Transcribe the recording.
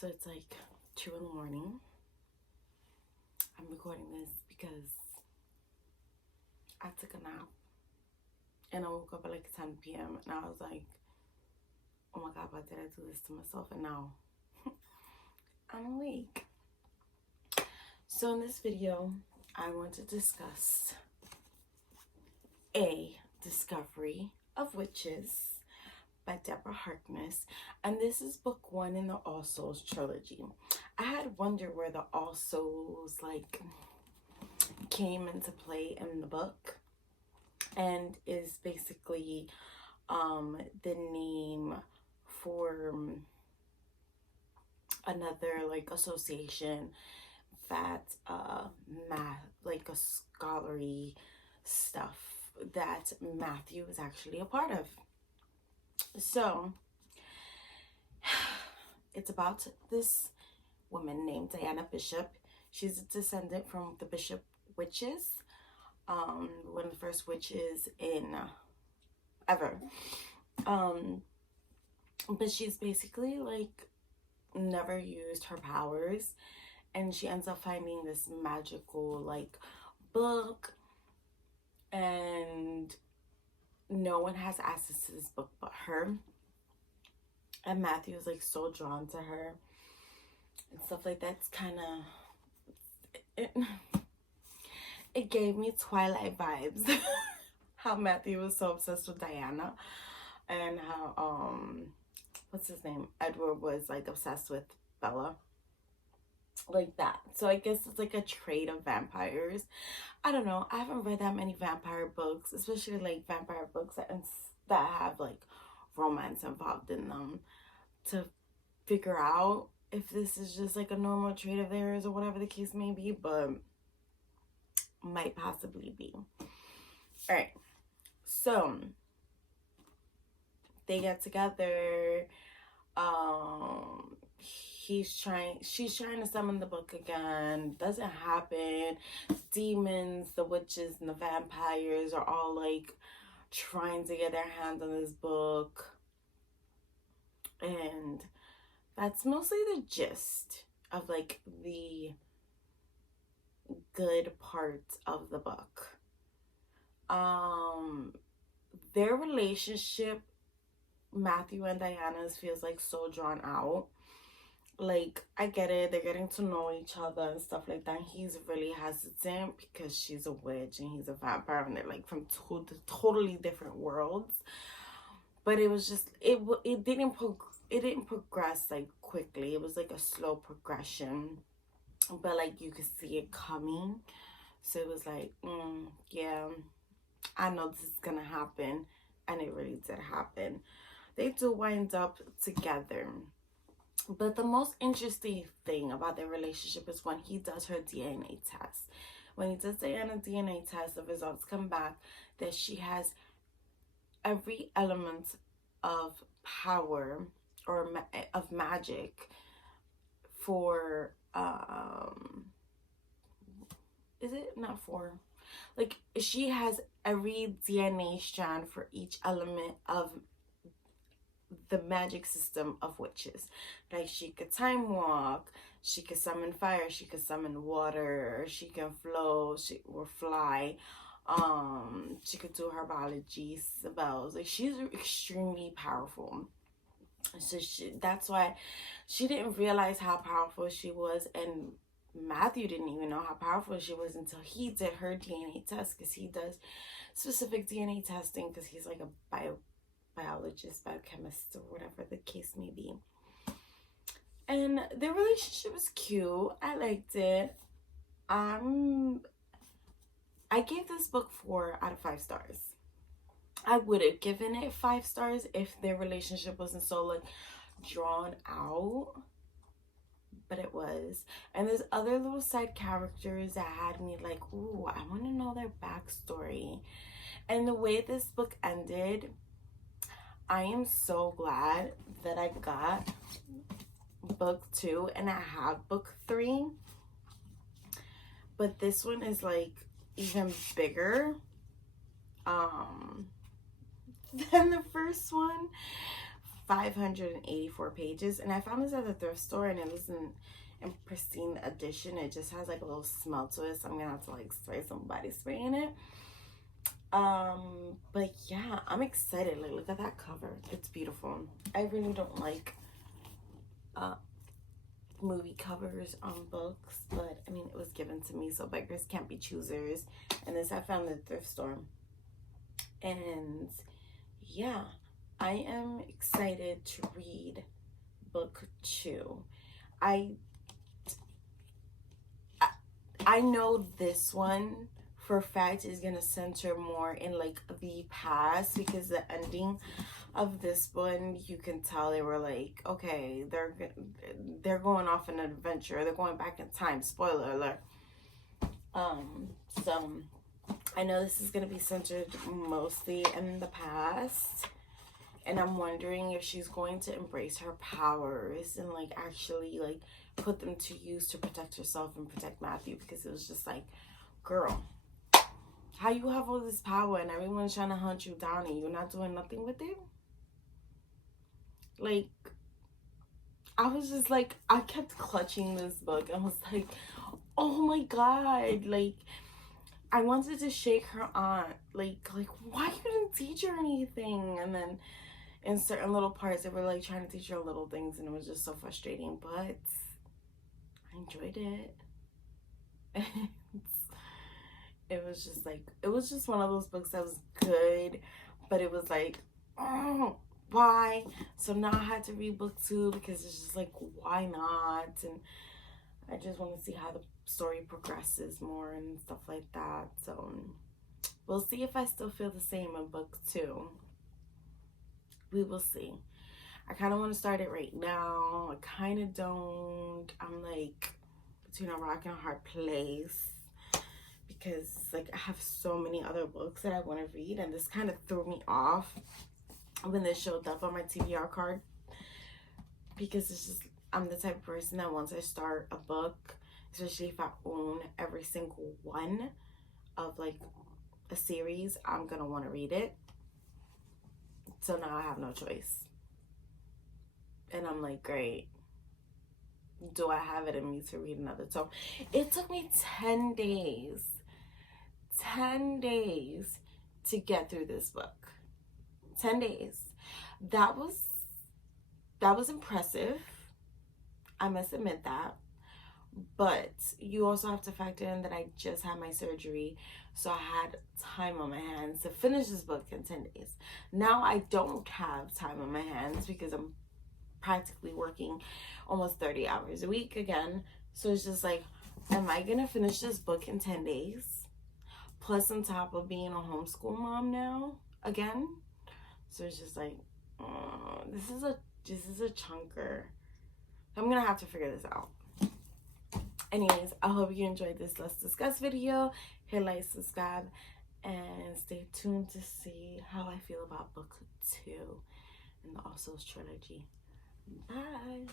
So it's like 2 in the morning. I'm recording this because I took a nap and I woke up at like 10 p.m. and I was like, oh my God, why did I do this to myself? And now I'm awake. So in this video, I want to discuss A Discovery of Witches by Deborah Harkness, and this is book 1 in the All Souls trilogy. I had wondered where the All Souls came into play in the book, and is basically the name for another association that a scholarly stuff that Matthew is actually a part of. So it's about this woman named Diana Bishop. She's a descendant from the Bishop witches, one of the first witches in ever. But she's basically never used her powers, and she ends up finding this magical book, and no one has access to this book but her. And Matthew is so drawn to her and stuff like that. It's kind of it gave me Twilight vibes. How Matthew was so obsessed with Diana, and how what's his name, Edward, was obsessed with Bella, like that. So I guess it's a trait of vampires. I don't know, I haven't read that many vampire books, especially vampire books that have romance involved in them, to figure out if this is just a normal trait of theirs or whatever the case may be, but might possibly be. All right, so they get together. She's trying to summon the book again. Doesn't happen. Demons, the witches, and the vampires are all trying to get their hands on this book, and that's mostly the gist of the good parts of the book. Their relationship, Matthew and Diana's, feels so drawn out. I get it, they're getting to know each other and stuff like that. He's really hesitant because she's a witch and he's a vampire, and they're from totally different worlds. But it was just it didn't progress quickly. It was a slow progression, but you could see it coming. So it was yeah, I know this is gonna happen, and it really did happen. They do wind up together. But the most interesting thing about their relationship is when he does her DNA test. When he does Diana's DNA test, the results come back that she has every element of power or of magic for is it not for she has every DNA strand for each element of the magic system of witches. She could time walk, she could summon fire, she could summon water, she can float, she will fly, she could do herbology spells. She's extremely powerful. So that's why she didn't realize how powerful she was, and Matthew didn't even know how powerful she was until he did her DNA test, because he does specific DNA testing because he's a biologist, biochemist, or whatever the case may be. And their relationship was cute. I liked it. I gave this book 4 out of 5 stars. I would have given it 5 stars if their relationship wasn't so drawn out, but it was. And there's other little side characters that had me ooh, I want to know their backstory. And the way this book ended, I am so glad that I got book 2 and I have book 3. But this one is even bigger than the first one 584 pages, and I found this at the thrift store, and it was in pristine edition. It just has like a little smell to it, so I'm gonna have to like spray some body spray in it. But yeah, I'm excited. Like, look at that cover, it's beautiful. I really don't like movie covers on books, but I mean, it was given to me, so beggars can't be choosers. And this I found at the thrift store, and yeah, I am excited to read book 2. I know this one for a fact is gonna center more in like the past, because the ending of this one, you can tell they were like, okay, they're going off on an adventure, they're going back in time, spoiler alert. So I know this is gonna be centered mostly in the past, and I'm wondering if she's going to embrace her powers and like actually like put them to use to protect herself and protect Matthew, because it was just like, girl, how you have all this power and everyone's trying to hunt you down and you're not doing nothing with it? Like, I was just like, I kept clutching this book. I was like, oh my god, like, I wanted to shake her aunt, like why you didn't teach her anything? And then in certain little parts, they were like trying to teach her little things, and it was just so frustrating, but I enjoyed it. It was just like, it was just one of those books that was good, but it was like, oh, why? So now I had to read book 2, because it's just like, why not? And I just want to see how the story progresses more and stuff like that. So we'll see if I still feel the same in book 2. We will see. I kind of want to start it right now. I kind of don't. I'm like between a rock and a hard place, because like I have so many other books that I want to read, and this kind of threw me off when this showed up on my TBR card, because it's just, I'm the type of person that once I start a book, especially if I own every single one of like a series, I'm gonna want to read it. So now I have no choice, and I'm like, great, do I have it in me to read another tome? It took me 10 days to get through this book. 10 days. That was impressive, I must admit that. But you also have to factor in that I just had my surgery, so I had time on my hands to finish this book in 10 days. Now I don't have time on my hands, because I'm practically working almost 30 hours a week again. So it's just like, am I gonna finish this book in 10 days? Plus on top of being a homeschool mom now again. So it's just like, this is a chunker. I'm gonna have to figure this out. Anyways, I hope you enjoyed this Let's Discuss video. Hit like, subscribe, and stay tuned to see how I feel about book 2 in the Also trilogy. Bye.